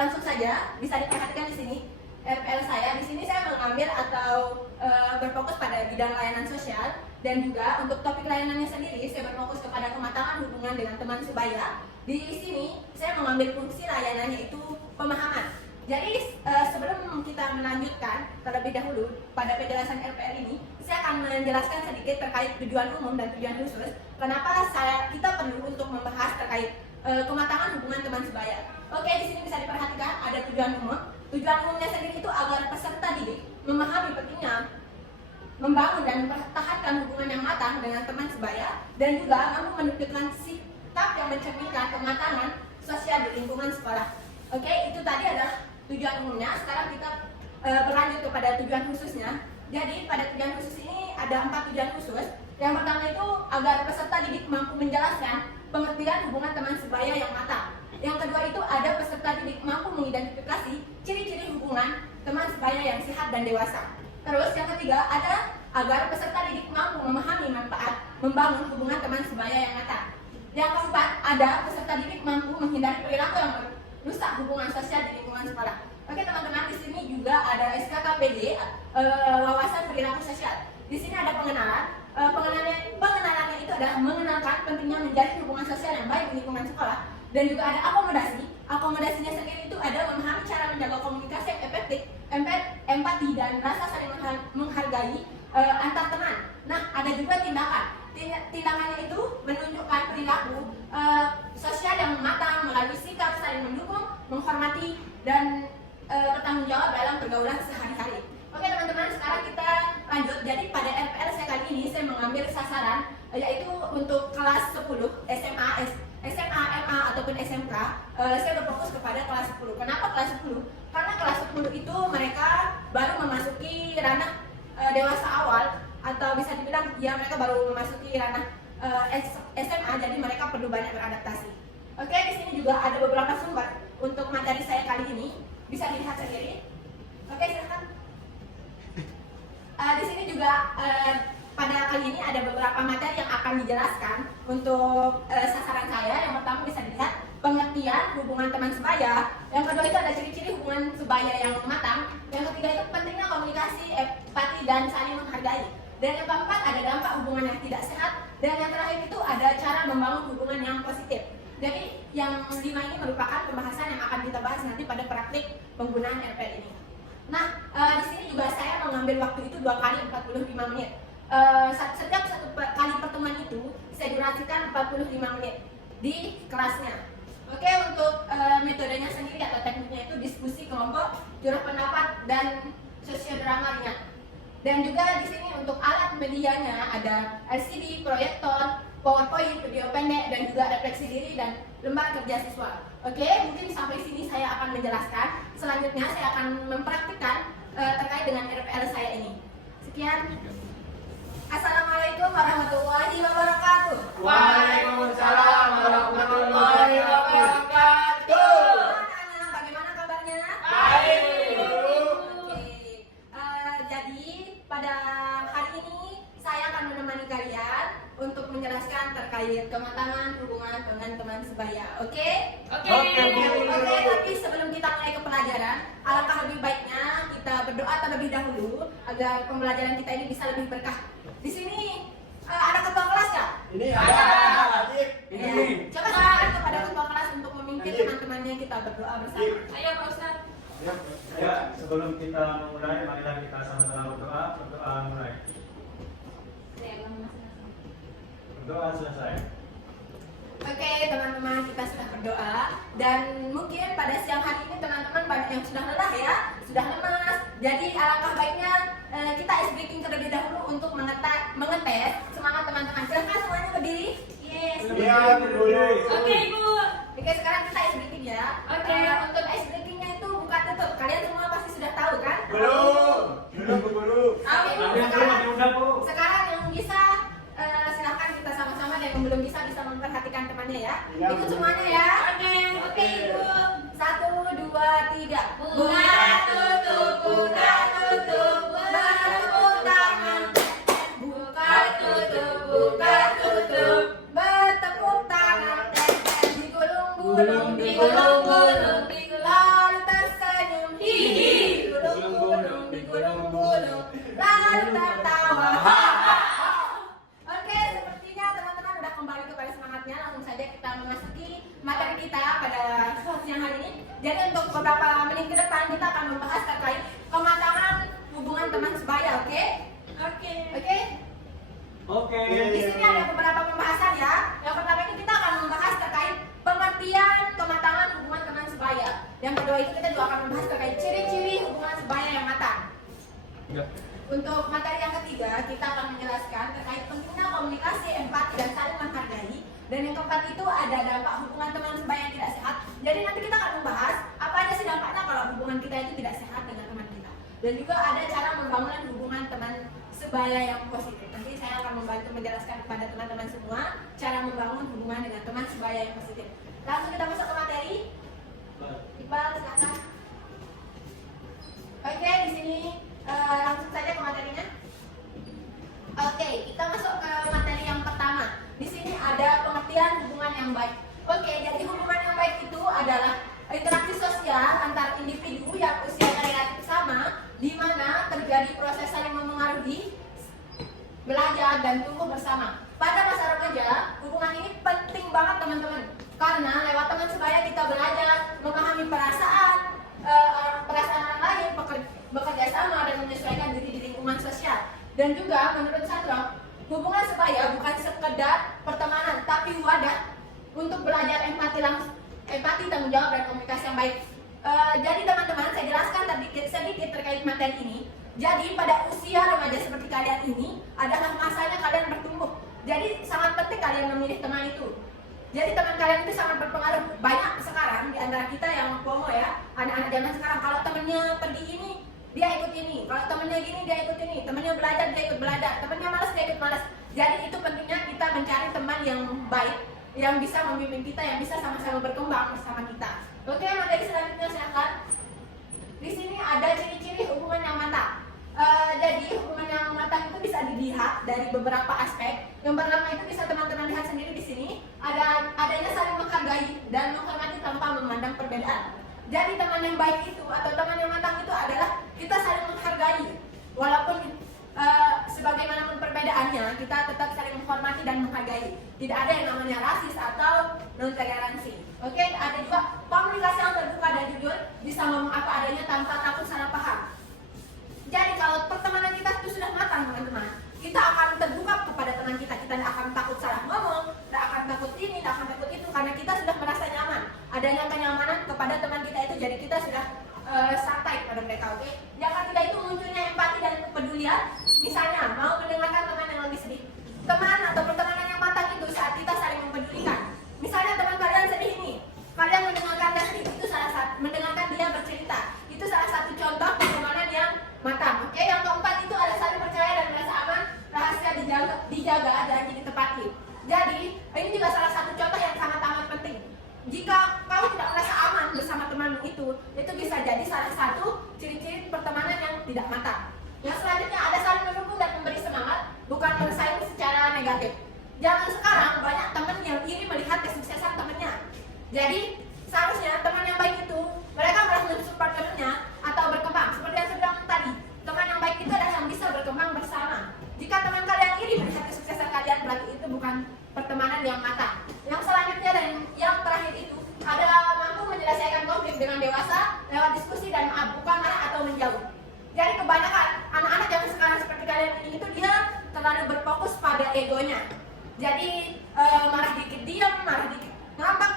langsung saja bisa diperhatikan di sini RPL saya. Di sini saya mengambil atau berfokus pada bidang layanan sosial, dan juga untuk topik layanannya sendiri saya berfokus kepada kematangan hubungan dengan teman sebaya. Di sini saya mengambil fungsi layanannya itu pemahaman. Jadi sebelum kita melanjutkan terlebih dahulu pada penjelasan RPL ini, saya akan menjelaskan sedikit terkait tujuan umum dan tujuan khusus. Kenapa kita perlu untuk membahas terkait kematangan hubungan teman sebaya. Oke, di sini bisa diperhatikan ada tujuan umum. Tujuan umumnya sendiri itu agar peserta didik memahami pentingnya membangun dan mempertahankan hubungan yang matang dengan teman sebaya, dan juga mampu menunjukkan sikap yang mencerminkan kematangan sosial di lingkungan sekolah. Oke, itu tadi adalah tujuan umumnya. Sekarang kita berlanjut kepada tujuan khususnya. Jadi pada tujuan khusus ini ada 4 tujuan khusus. Yang pertama itu agar peserta didik mampu menjelaskan pengertian hubungan teman sebaya yang matang. Yang kedua itu ada peserta didik mampu mengidentifikasi ciri-ciri hubungan teman sebaya yang sehat dan dewasa. Terus yang ketiga ada agar peserta didik mampu memahami manfaat membangun hubungan teman sebaya yang matang. Yang keempat ada peserta didik mampu menghindari perilaku yang merusak hubungan sosial di lingkungan sekolah. Oke teman-teman, di sini juga ada SKKPD, wawasan perilaku sosial. Di sini ada pengenalan. Pengenalannya itu adalah mengenalkan pentingnya menjalin hubungan sosial yang baik di lingkungan sekolah. Dan juga ada akomodasi. Akomodasinya sendiri itu ada memahami cara menjaga komunikasi yang efektif, empati, dan rasa saling menghargai antar teman. Nah, ada juga tindakan. Tindakannya itu menunjukkan perilaku sosial yang matang melalui sikap saling mendukung, menghormati, dan bertanggung jawab dalam pergaulan sehari-hari. Oke teman-teman, sekarang kita lanjut. Jadi pada RPL saya kali ini saya mengambil sasaran yaitu untuk kelas 10 SMA, MA ataupun SMK. Saya berfokus kepada kelas 10. Kenapa kelas 10? Karena kelas 10 itu mereka baru memasuki ranah dewasa awal, atau bisa dibilang ya mereka baru memasuki ranah SMA, jadi mereka perlu banyak beradaptasi. Oke, di sini juga ada beberapa sumber untuk materi saya kali ini, bisa dilihat sendiri. Oke, silakan. Di sini juga pada kali ini ada beberapa materi yang akan dijelaskan untuk sasaran saya. Yang pertama bisa dilihat pengertian hubungan teman sebaya. Yang kedua itu ada ciri-ciri hubungan sebaya yang matang. Yang ketiga itu pentingnya komunikasi, empati, dan saling menghargai. Dan yang keempat ada dampak hubungan yang tidak sehat. Dan yang terakhir itu ada cara membangun hubungan yang positif. Jadi yang 5 ini merupakan pembahasan yang akan kita bahas nanti pada praktik penggunaan RPL ini. Nah, di sini juga saya mengambil waktu itu 2 kali 45 menit. Setiap satu kali pertemuan itu saya durasikan 45 menit di kelasnya. Oke, untuk metodenya sendiri atau tekniknya itu diskusi kelompok, curah pendapat, dan sosiodrama ringan. Dan juga di sini untuk alat medianya ada LCD, proyektor, PowerPoint, video pendek, dan juga refleksi diri dan lembar kerja siswa. Oke, mungkin sampai sini saya akan menjelaskan. Selanjutnya saya akan mempraktikkan terkait dengan RPL saya ini. Sekian. Assalamualaikum warahmatullahi wabarakatuh. Waalaikumsalam warahmatullahi wabarakatuh. Anak-anak, bagaimana kabarnya? Baik, Guru. Oke. Jadi pada hari ini saya akan menemani kalian untuk menjelaskan terkait kematangan hubungan dengan teman sebaya. Oke? Oke, Oke, tapi sebelum kita mulai ke pelajaran, alangkah lebih baiknya kita berdoa terlebih dahulu agar pembelajaran kita ini bisa lebih berkah. Di sini ada ketua kelas nggak? Ini ada. Ya. Coba silakan kepada ketua kelas untuk memimpin teman-temannya kita berdoa bersama. Ayo Pak Ustadz. Ya, sebelum kita memulai, marilah kita sama-sama berdoa. Berdoa mulai. Berdoa selesai. Oke teman-teman, kita sudah berdoa. Dan mungkin pada siang hari ini teman-teman banyak yang sudah lelah ya, sudah lemas. Jadi alangkah baiknya kita ice breaking terlebih dahulu untuk mengetes semangat teman-teman. Silahkan semuanya berdiri. Yes. Iya, Guru. Oke Ibu. Oke, sekarang kita ice breaking ya. Oke. Untuk ice breakingnya itu buka tutup. Kalian semua pasti sudah tahu kan? Belum, Guru. Oke, Diundang, Bu. sekarang yang bisa silahkan kita sama-sama, dan yang belum bisa memperhatikan temannya ya. Iya, Ikut Bu. semuanya ya. Oke Ibu. 1, 2, 3. Bunga tutup, bertepuk tangan. Buka tutup, bertepuk tangan. Digulung-gulung, digulung-gulung, lalu Jadi untuk beberapa menit ke depan kita akan membahas terkait pematangan hubungan teman sebaya, oke? Oke. Oke. Di sini ada beberapa pembahasan ya. Yang pertama ini kita akan membahas terkait pengertian kematangan hubungan teman sebaya. Yang kedua itu kita juga akan membahas terkait ciri-ciri hubungan sebaya yang matang. Ya. Untuk materi yang ketiga, kita akan menjelaskan terkait pentingnya komunikasi, empati, dan saling menghargai. Dan yang keempat itu ada dampak hubungan teman sebaya yang tidak sehat. Jadi nanti kita akan membahas apa aja sih dampaknya kalau hubungan kita itu tidak sehat dengan teman kita. Dan juga ada cara membangun hubungan teman sebaya yang positif. Nanti saya akan membantu menjelaskan kepada teman-teman semua cara membangun hubungan dengan teman sebaya yang positif. Langsung kita masuk ke materi. Iqbal, silakan. Oke, di sini langsung saja ke materinya. Oke, kita masuk ke materi yang pertama. Di sini ada pengertian hubungan yang baik. Oke, jadi hubungan yang baik itu adalah interaksi sosial antar individu yang usianya relatif sama, di mana terjadi proses saling memengaruhi, belajar dan tumbuh bersama. Pada masa remaja, hubungan ini penting banget teman-teman, karena lewat teman sebaya kita belajar memahami perasaan orang lain, bekerja sama dan menyesuaikan diri di lingkungan sosial. Dan juga menurut Sandro, hubungan sebaya bukan sekedar pertemanan, tapi wadah untuk belajar empati, tanggung jawab dan komunikasi yang baik. Jadi teman-teman, saya jelaskan sedikit terkait materi ini. Jadi pada usia remaja seperti kalian ini adalah masanya kalian bertumbuh. Jadi sangat penting kalian memilih teman itu. Jadi teman kalian itu sangat berpengaruh. Banyak sekarang di antara kita yang FOMO ya, anak-anak zaman sekarang, kalau temennya pergi ini, dia ikut ini. Kalau temennya gini, dia ikut ini. Temennya belajar, dia ikut belajar. Temennya malas, dia ikut malas. Jadi itu pentingnya kita mencari teman yang baik, yang bisa membimbing kita, yang bisa sama-sama berkembang bersama kita. Oke, materi selanjutnya silakan. Di sini ada ciri-ciri hubungan yang matang. Jadi hubungan yang matang itu bisa dilihat dari beberapa aspek. Yang pertama itu bisa teman-teman lihat sendiri di sini. Adanya saling menghargai dan menghormati tanpa memandang perbedaan. Jadi teman yang baik itu atau teman yang matang itu adalah kita saling menghargai. Walaupun sebagaimanapun perbedaannya, kita tetap saling menghormati dan menghargai. Tidak ada yang namanya rasis atau non toleransi. Oke, ada juga komunikasi yang terbuka dan jujur, bisa ngomong apa adanya tanpa takut salah paham. Jadi kalau pertemanan kita itu sudah matang teman-teman, kita akan terbuka kepada teman kita. Kita tidak akan takut salah ngomong, tidak akan takut ini, tidak akan takut itu, karena kita sudah merasa nyaman. Adanya kenyamanan kepada teman kita itu, jadi kita sudah santai kepada mereka. Oke. Yang ketiga itu munculnya empati dan kepedulian. Misalnya mau mendengarkan teman yang lagi sedih. Teman atau pertemanan yang matang itu saat kita saling mempedulikan. Misalnya teman kalian sedih ini, kalian mendengarkan dia sedih, itu salah satu, mendengarkan dia bercerita. Itu salah satu contoh pertemanan yang matang. Oke, yang keempat itu ada saling percaya dan merasa aman, rahasia dijaga dan ditepati. Jadi ini juga salah satu contoh yang sangat-sangat penting. Jika kau tidak merasa aman bersama temanmu itu bisa jadi salah satu ciri-ciri pertemanan yang tidak matang. Yang selanjutnya ada saling mendukung dan memberi semangat, bukan bersaing secara negatif. Jangan sekarang banyak teman yang iri melihat kesuksesan temannya. Jadi seharusnya teman yang baik itu mereka harus mensupport temannya atau berkembang. Seperti yang saya bilang tadi, teman yang baik itu adalah yang bisa berkembang bersama. Jika teman kalian iri melihat kesuksesan kalian, berarti itu bukan pertemanan yang matang. Yang selanjutnya dan yang terakhir itu ada mampu menyelesaikan konflik dengan dewasa lewat diskusi dan bukan marah atau menjauh. Jadi kebanyakan anak-anak yang sekarang seperti kalian ini itu dia terlalu berfokus pada egonya. Jadi marah dikit diam, marah dikit ngambek,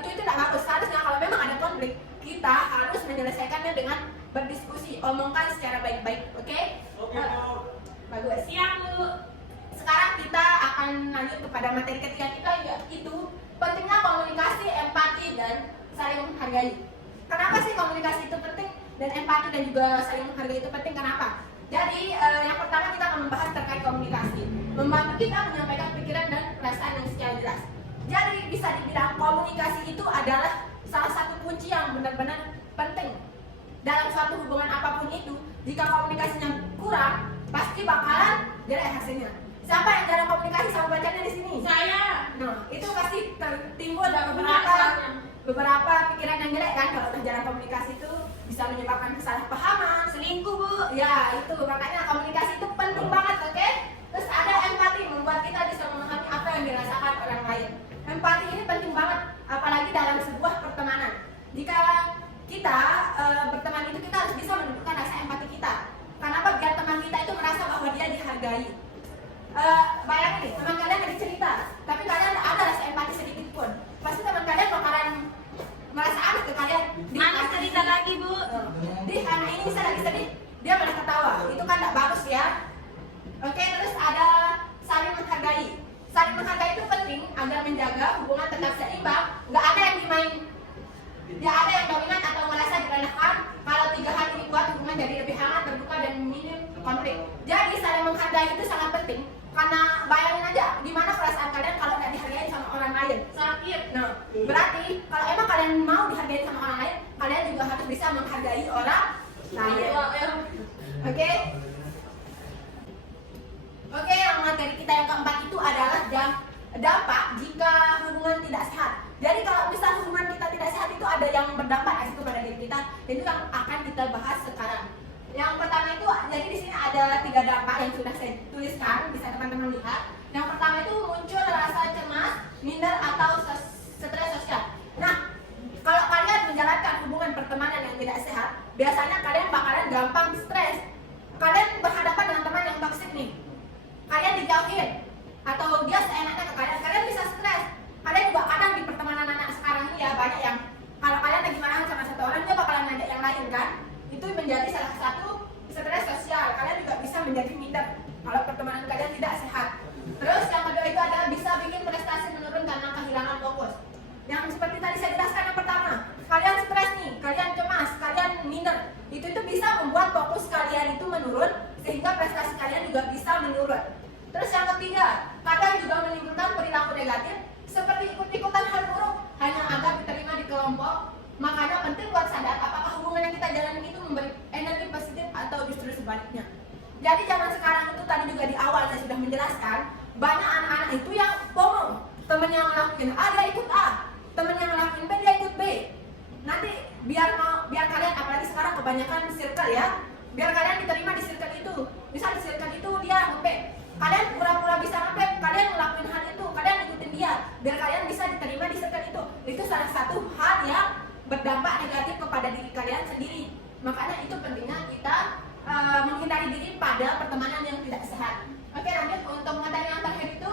itu tidak bagus. Seharusnya kalau memang ada konflik, kita harus menyelesaikannya dengan berdiskusi, omongkan secara baik-baik. Oke? Oke, Bu. Bagus. Siap, Bu. Sekarang kita akan lanjut kepada materi ketiga kita, yaitu pentingnya komunikasi, empati, dan saling menghargai. Kenapa sih komunikasi itu penting dan empati dan juga saling menghargai itu penting? Kenapa? Jadi yang pertama kita akan membahas terkait komunikasi, membantu kita menyampaikan pikiran dan perasaan yang secara jelas. Jadi bisa dibilang komunikasi itu adalah salah satu kunci yang benar-benar penting dalam suatu hubungan apapun itu. Jika komunikasinya kurang, pasti bakalan jelek hasilnya. Siapa yang jarang komunikasi sama pacarnya di sini? Saya. Nah, itu pasti timbul ada beberapa pikiran yang jelek kan. Kalau udah jarang komunikasi itu bisa menyebabkan kesalahpahaman, selingkuh, Bu. Ya, itu makanya komunikasi itu penting banget, oke? Terus ada empati, membuat kita bisa memahami apa yang dirasakan orang lain. Empati ini penting banget, apalagi dalam sebuah pertemanan. Jika menghargai. Bayangin nih, teman kalian lagi cerita, tapi kalian nggak ada rasa empati sedikit pun. Pasti teman kalian bakalan merasa aneh ke kalian. Mana cerita lagi, Bu? Di anak ini bisa lagi sedih, dia malah ketawa. Itu kan nggak bagus ya. Oke, terus ada saling menghargai. Saling menghargai itu penting agar menjaga hubungan tetap seimbang. Nggak ada yang dimain, nggak ada yang dominan atau merasa direndahkan. Kalau 3 hal ini kuat, hubungan jadi lebih hangat, terbuka, dan minim konflik. Jadi saling menghargai itu sangat penting. Karena bayangin aja gimana perasaan kalian kalau nggak dihargai sama orang lain. Sakit. Nah, berarti kalau emang kalian mau dihargai sama orang lain, kalian juga harus bisa menghargai orang lain. Oke? Oke, yang materi kita yang keempat itu adalah dampak jika hubungan tidak sehat. Jadi kalau misal hubungan kita tidak sehat itu ada yang berdampak kepada diri kita. Dan itu yang akan kita bahas sekarang. Yang pertama itu, jadi di sini ada 3 dampak yang sudah saya tuliskan, bisa teman-teman lihat. Yang pertama itu muncul rasa cemas, minder atau stres sosial. Nah, kalau kalian menjalankan hubungan pertemanan yang tidak sehat, biasanya kalian bakalan gampang stres. Kalian berhadapan dengan teman yang toksik nih, kalian dijauhin atau dia seenaknya ke kalian, kalian bisa stres. Kalian juga kadang di pertemanan anak sekarang ini ya banyak yang kalau kalian lagi marahan sama satu orang, dia bakalan ngajak yang lain kan. Itu menjadi salah satu stres sosial. Kalian juga bisa menjadi minder kalau pertemanan kalian tidak sehat. Terus yang kedua itu adalah bisa bikin prestasi menurun karena kehilangan fokus. Yang seperti tadi saya jelaskan, yang pertama, kalian stres nih, kalian cemas, kalian minder. Itu bisa membuat fokus kalian itu menurun sehingga prestasi kalian juga bisa menurun. Terus yang ketiga, kadang juga menimbulkan perilaku negatif seperti ikut-ikutan hal buruk hanya agar diterima di kelompok. Makanya penting buat sadar apakah hubungan yang kita jalani itu memberi energi positif atau justru sebaliknya. Jadi zaman sekarang itu tadi juga di awal saya sudah menjelaskan, banyak anak-anak itu yang FOMO. Temen yang ngelakuin A dia ikut A, temen yang ngelakuin B dia ikut B. Nanti biar kalian, apalagi sekarang kebanyakan circle ya, biar kalian diterima di circle itu. Misal di circle itu dia nge-vape, kalian pura-pura bisa nge-vape, kalian ngelakuin hal itu, kalian ikutin dia, biar kalian bisa diterima di circle itu. Itu salah satu hal yang berdampak negatif kepada diri kalian sendiri. Makanya itu pentingnya kita menghindari diri pada pertemanan yang tidak sehat. Oke, lanjut untuk materi yang terakhir itu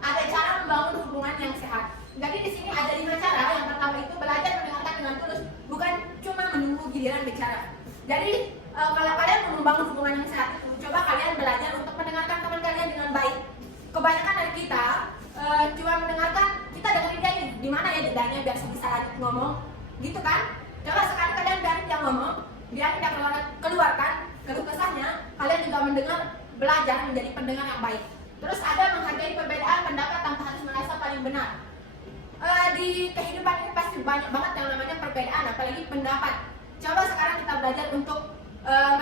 ada cara membangun hubungan yang sehat. Jadi di sini ada 5 cara. Yang pertama itu belajar mendengarkan dengan tulus, bukan cuma menunggu giliran bicara. Jadi kalau kalian mau membangun hubungan yang sehat itu, coba kalian belajar untuk mendengarkan teman kalian dengan baik. Kebanyakan dari kita cuma mendengarkan, kita dengerin dia nih, di mana ya jedanya biar bisa lanjut ngomong, gitu kan? Coba sekali kalian biarin dia ngomong, biarin dia keluarkan keluh kesahnya, kalian juga mendengar, belajar menjadi pendengar yang baik. Terus ada menghargai perbedaan pendapat tanpa harus merasa paling benar. Di kehidupan ini pasti banyak banget yang namanya perbedaan, apalagi pendapat. Coba sekarang kita belajar untuk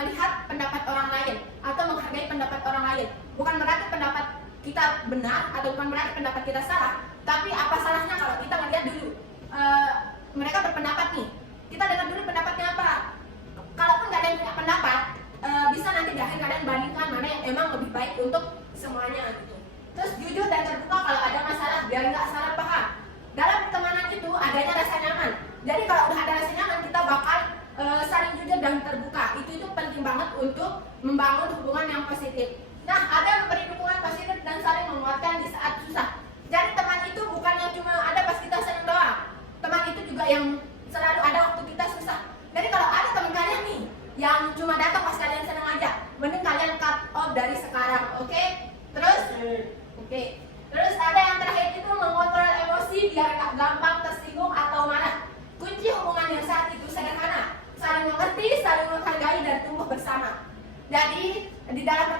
melihat pendapat orang lain atau menghargai pendapat orang lain. Bukan berarti pendapat kita benar atau bukan berarti pendapat kita salah, tapi apa salahnya kalau kita melihat dulu mereka berpendapat nih, kita dengar dulu pendapatnya apa. Kalaupun nggak ada yang punya pendapat, bisa nanti di akhir kalian bandingkan mana yang emang lebih baik untuk semuanya gitu. Terus jujur dan terbuka kalau ada masalah biar nggak salah paham. Dalam pertemanan itu adanya rasa nyaman. Jadi kalau udah ada rasa nyaman, kita bakal saling jujur dan terbuka. Itu penting banget untuk membangun hubungan yang positif. Nah, ada memberi dukungan positif dan saling menguatkan di saat susah. Jadi teman itu bukan yang cuma ada pas kita senang doang. Teman itu juga yang selalu ada waktu kita susah. Jadi kalau ada teman kalian nih yang cuma datang pas kalian senang aja, mending kalian cut off dari sekarang, oke? Terus, oke. Terus ada yang terakhir itu mengontrol emosi biar gak gampang tersinggung atau marah. Kunci hubungan yang sehat itu sederhana, saling mengerti, saling menghargai dan tumbuh bersama. Jadi di dalam